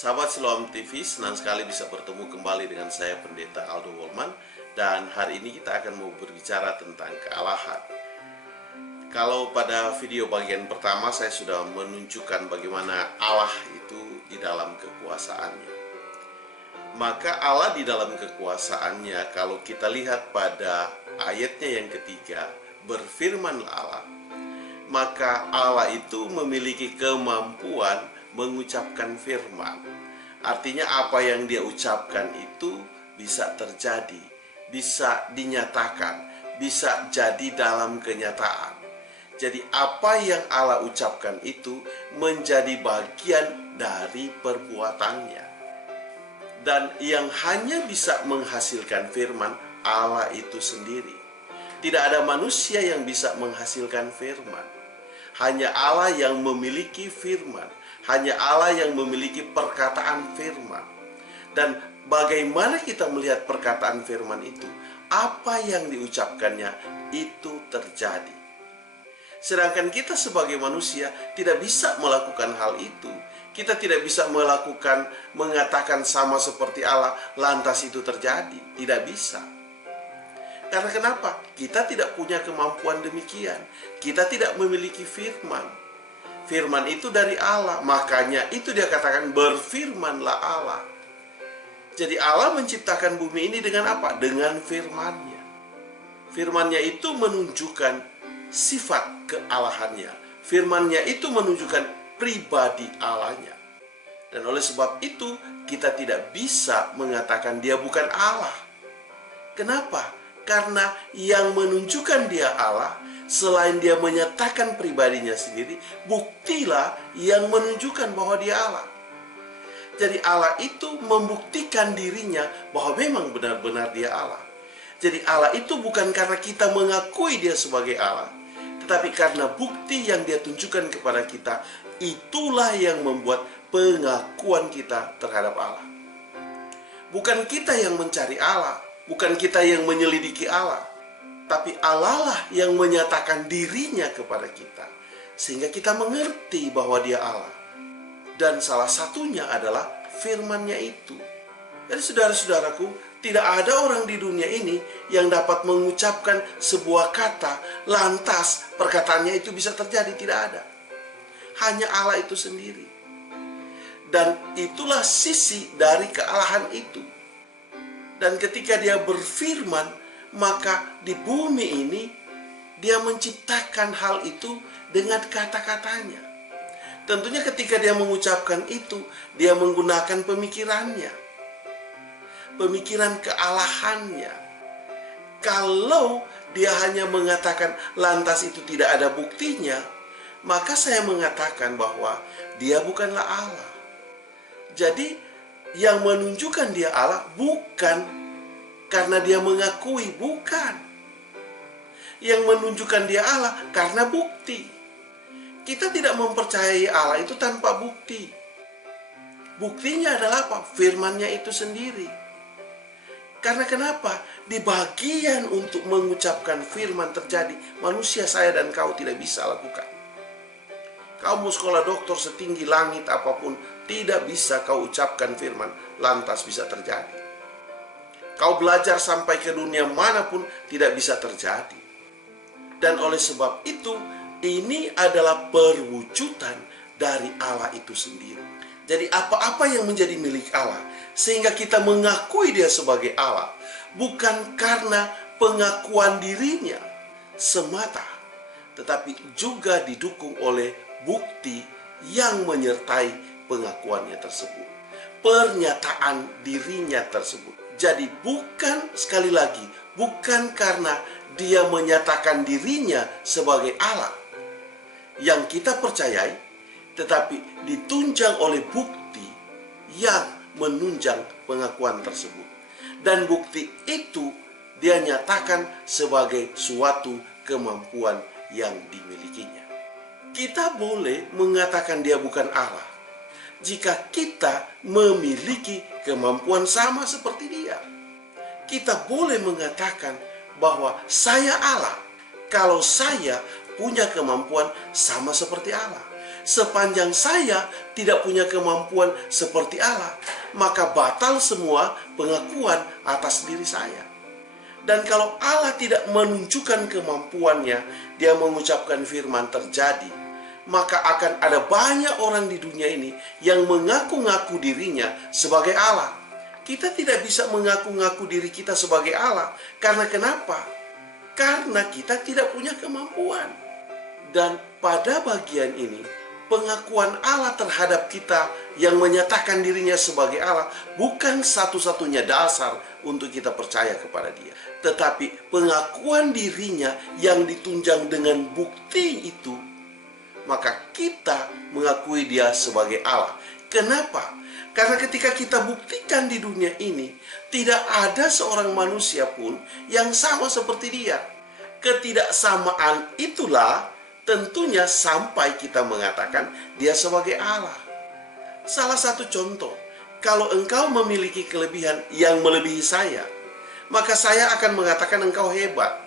Sahabat Siloam TV, senang sekali bisa bertemu kembali dengan saya Pendeta Aldo Wolman. Dan hari ini kita akan mau berbicara tentang kealahan. Kalau pada video bagian pertama saya sudah menunjukkan bagaimana Allah itu di dalam kekuasaannya. Maka Allah di dalam kekuasaannya, kalau kita lihat pada ayatnya yang ketiga, berfirmanlah Allah. Maka Allah itu memiliki kemampuan mengucapkan firman. Artinya apa yang dia ucapkan itu bisa terjadi, bisa dinyatakan, bisa jadi dalam kenyataan. Jadi apa yang Allah ucapkan itu menjadi bagian dari perbuatannya. Dan yang hanya bisa menghasilkan firman, Allah itu sendiri. Tidak ada manusia yang bisa menghasilkan firman. Hanya Allah yang memiliki firman. Hanya Allah yang memiliki perkataan firman. Dan bagaimana kita melihat perkataan firman itu? Apa yang diucapkannya itu terjadi. Sedangkan kita sebagai manusia tidak bisa melakukan hal itu. Kita tidak bisa mengatakan sama seperti Allah, lantas itu terjadi. Tidak bisa. Karena kenapa? Kita tidak punya kemampuan demikian. Kita tidak memiliki firman. Firman itu dari Allah, makanya itu dia katakan berfirmanlah Allah. Jadi Allah menciptakan bumi ini dengan apa? Dengan firman-Nya. Firman-Nya itu menunjukkan sifat kealahannya. Firman-Nya itu menunjukkan pribadi Allah-Nya. Dan oleh sebab itu kita tidak bisa mengatakan dia bukan Allah. Kenapa? Karena yang menunjukkan dia Allah, selain dia menyatakan pribadinya sendiri, buktilah yang menunjukkan bahwa dia Allah. Jadi Allah itu membuktikan dirinya bahwa memang benar-benar dia Allah. Jadi Allah itu bukan karena kita mengakui dia sebagai Allah, tetapi karena bukti yang dia tunjukkan kepada kita, itulah yang membuat pengakuan kita terhadap Allah. Bukan kita yang mencari Allah, bukan kita yang menyelidiki Allah, tapi Allah lah yang menyatakan dirinya kepada kita, sehingga kita mengerti bahwa dia Allah. Dan salah satunya adalah firman-Nya itu. Jadi saudara-saudaraku, tidak ada orang di dunia ini yang dapat mengucapkan sebuah kata, lantas perkataannya itu bisa terjadi. Tidak ada. Hanya Allah itu sendiri. Dan itulah sisi dari kealahan itu. Dan ketika dia berfirman, maka di bumi ini dia menciptakan hal itu dengan kata-katanya. Tentunya ketika dia mengucapkan itu, dia menggunakan pemikirannya. Pemikiran kealahannya. Kalau dia hanya mengatakan lantas itu tidak ada buktinya, maka saya mengatakan bahwa dia bukanlah Allah. Jadi yang menunjukkan dia Allah bukan karena dia mengakui, bukan. Yang menunjukkan dia Allah karena bukti. Kita tidak mempercayai Allah itu tanpa bukti. Buktinya adalah apa? Firman-Nya itu sendiri. Karena kenapa? Di bagian untuk mengucapkan firman terjadi, manusia saya dan kau tidak bisa lakukan. Kau mau sekolah doktor setinggi langit apapun, tidak bisa kau ucapkan firman, lantas bisa terjadi. Kau belajar sampai ke dunia manapun, tidak bisa terjadi. Dan oleh sebab itu, ini adalah perwujudan dari Allah itu sendiri. Jadi apa-apa yang menjadi milik Allah, sehingga kita mengakui dia sebagai Allah, bukan karena pengakuan dirinya semata, tetapi juga didukung oleh bukti yang menyertai pengakuannya tersebut. Pernyataan dirinya tersebut. Jadi bukan, sekali lagi, bukan karena dia menyatakan dirinya sebagai Allah yang kita percayai, tetapi ditunjang oleh bukti yang menunjang pengakuan tersebut. Dan bukti itu dia nyatakan sebagai suatu kemampuan yang dimilikinya. Kita boleh mengatakan dia bukan Allah jika kita memiliki kemampuan sama seperti dia. Kita boleh mengatakan bahwa saya Allah kalau saya punya kemampuan sama seperti Allah. Sepanjang saya tidak punya kemampuan seperti Allah, maka batal semua pengakuan atas diri saya. Dan kalau Allah tidak menunjukkan kemampuannya, dia mengucapkan firman terjadi, maka akan ada banyak orang di dunia ini yang mengaku-ngaku dirinya sebagai Allah. Kita tidak bisa mengaku-ngaku diri kita sebagai Allah. Karena kenapa? Karena kita tidak punya kemampuan. Dan pada bagian ini, pengakuan Allah terhadap kita yang menyatakan dirinya sebagai Allah bukan satu-satunya dasar untuk kita percaya kepada dia. Tetapi pengakuan dirinya yang ditunjang dengan bukti itu, maka kita mengakui dia sebagai Allah. Kenapa? Karena ketika kita buktikan di dunia ini, tidak ada seorang manusia pun yang sama seperti dia. Ketidaksamaan itulah tentunya sampai kita mengatakan dia sebagai Allah. Salah satu contoh, kalau engkau memiliki kelebihan yang melebihi saya, maka saya akan mengatakan engkau hebat.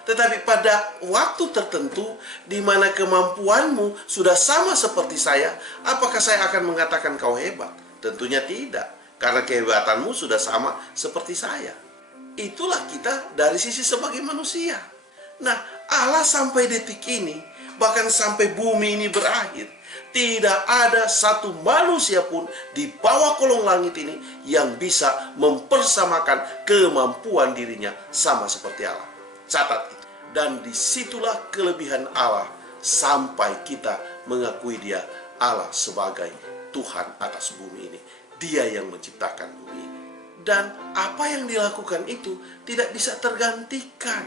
Tetapi pada waktu tertentu di mana kemampuanmu sudah sama seperti saya, apakah saya akan mengatakan kau hebat? Tentunya tidak, karena kehebatanmu sudah sama seperti saya. Itulah kita dari sisi sebagai manusia. Nah, Allah sampai detik ini, bahkan sampai bumi ini berakhir, tidak ada satu manusia pun di bawah kolong langit ini yang bisa mempersamakan kemampuan dirinya sama seperti Allah. Catat itu. Dan disitulah kelebihan Allah sampai kita mengakui dia Allah sebagai Tuhan atas bumi ini. Dia yang menciptakan bumi ini. Dan apa yang dilakukan itu tidak bisa tergantikan.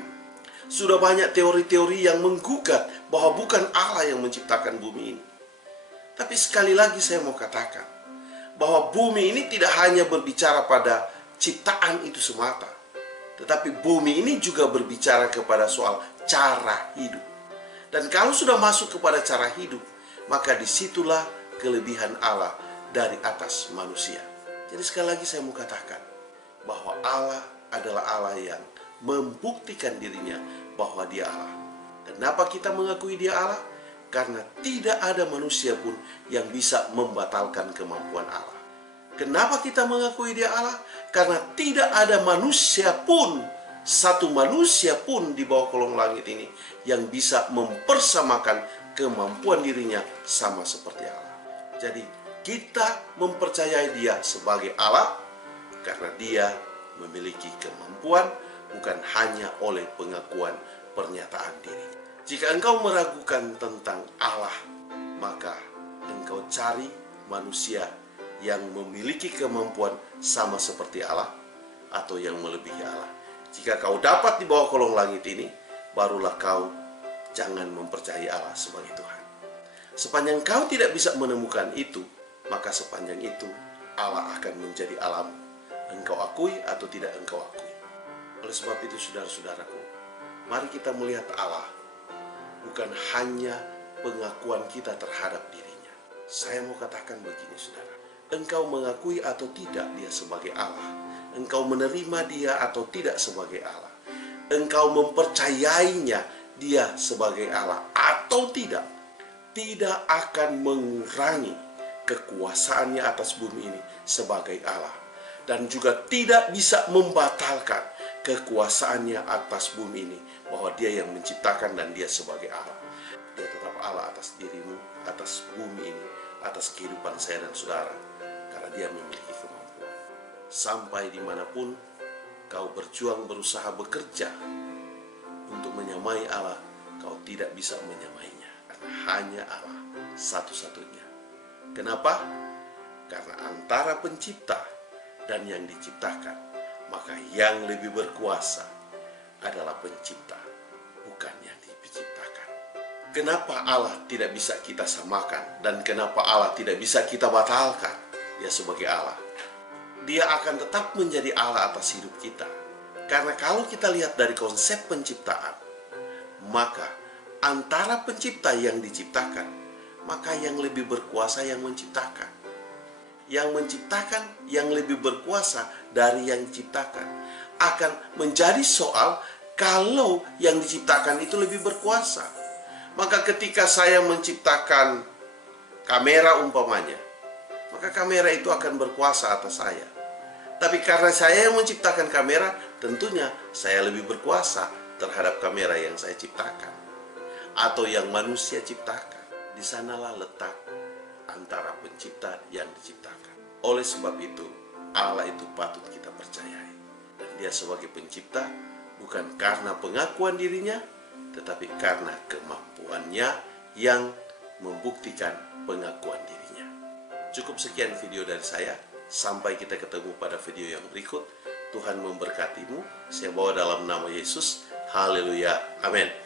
Sudah banyak teori-teori yang menggugat bahwa bukan Allah yang menciptakan bumi ini. Tapi sekali lagi saya mau katakan bahwa bumi ini tidak hanya berbicara pada ciptaan itu semata, tetapi bumi ini juga berbicara kepada soal cara hidup. Dan kalau sudah masuk kepada cara hidup, maka disitulah kelebihan Allah dari atas manusia. Jadi sekali lagi saya mau katakan bahwa Allah adalah Allah yang membuktikan dirinya bahwa dia Allah. Kenapa kita mengakui dia Allah? Karena tidak ada manusia pun yang bisa membatalkan kemampuan Allah. Kenapa kita mengakui dia Allah? Karena tidak ada manusia pun, satu manusia pun di bawah kolong langit ini yang bisa mempersamakan kemampuan dirinya sama seperti Allah. Jadi kita mempercayai dia sebagai Allah karena dia memiliki kemampuan, bukan hanya oleh pengakuan pernyataan diri. Jika engkau meragukan tentang Allah, maka engkau cari manusia yang memiliki kemampuan sama seperti Allah atau yang melebihi Allah. Jika kau dapat di bawah kolong langit ini, barulah kau jangan mempercayai Allah sebagai Tuhan. Sepanjang kau tidak bisa menemukan itu, maka sepanjang itu Allah akan menjadi Allahmu. Engkau akui atau tidak engkau akui. Oleh sebab itu saudara-saudaraku, mari kita melihat Allah bukan hanya pengakuan kita terhadap dirinya. Saya mau katakan begini saudara, engkau mengakui atau tidak dia sebagai Allah, engkau menerima dia atau tidak sebagai Allah, engkau mempercayainya dia sebagai Allah atau tidak, tidak akan mengurangi kekuasaannya atas bumi ini sebagai Allah, dan juga tidak bisa membatalkan kekuasaannya atas bumi ini, bahwa dia yang menciptakan dan dia sebagai Allah. Dia tetap Allah atas dirimu, atas bumi ini, atas kehidupan saya dan saudara, karena dia memiliki kemampuan. Sampai dimanapun kau berjuang, berusaha bekerja untuk menyamai Allah, kau tidak bisa menyamainya, karena hanya Allah satu-satunya. Kenapa? Karena antara pencipta dan yang diciptakan, maka yang lebih berkuasa adalah pencipta, bukan yang diciptakan. Kenapa Allah tidak bisa kita samakan, dan kenapa Allah tidak bisa kita batalkan dia sebagai Allah? Dia akan tetap menjadi Allah atas hidup kita. Karena kalau kita lihat dari konsep penciptaan, maka antara pencipta yang diciptakan, maka yang lebih berkuasa yang menciptakan. Yang menciptakan yang lebih berkuasa dari yang diciptakan. Akan menjadi soal kalau yang diciptakan itu lebih berkuasa. Maka ketika saya menciptakan kamera umpamanya, maka kamera itu akan berkuasa atas saya. Tapi karena saya yang menciptakan kamera, tentunya saya lebih berkuasa terhadap kamera yang saya ciptakan atau yang manusia ciptakan. Di sanalah letak antara pencipta yang diciptakan. Oleh sebab itu, Allah itu patut kita percayai. Dan Dia sebagai pencipta bukan karena pengakuan dirinya, tetapi karena kemampuannya yang membuktikan pengakuan dirinya. Cukup sekian video dari saya. Sampai kita ketemu pada video yang berikut. Tuhan memberkatimu. Saya bawa dalam nama Yesus. Haleluya. Amin.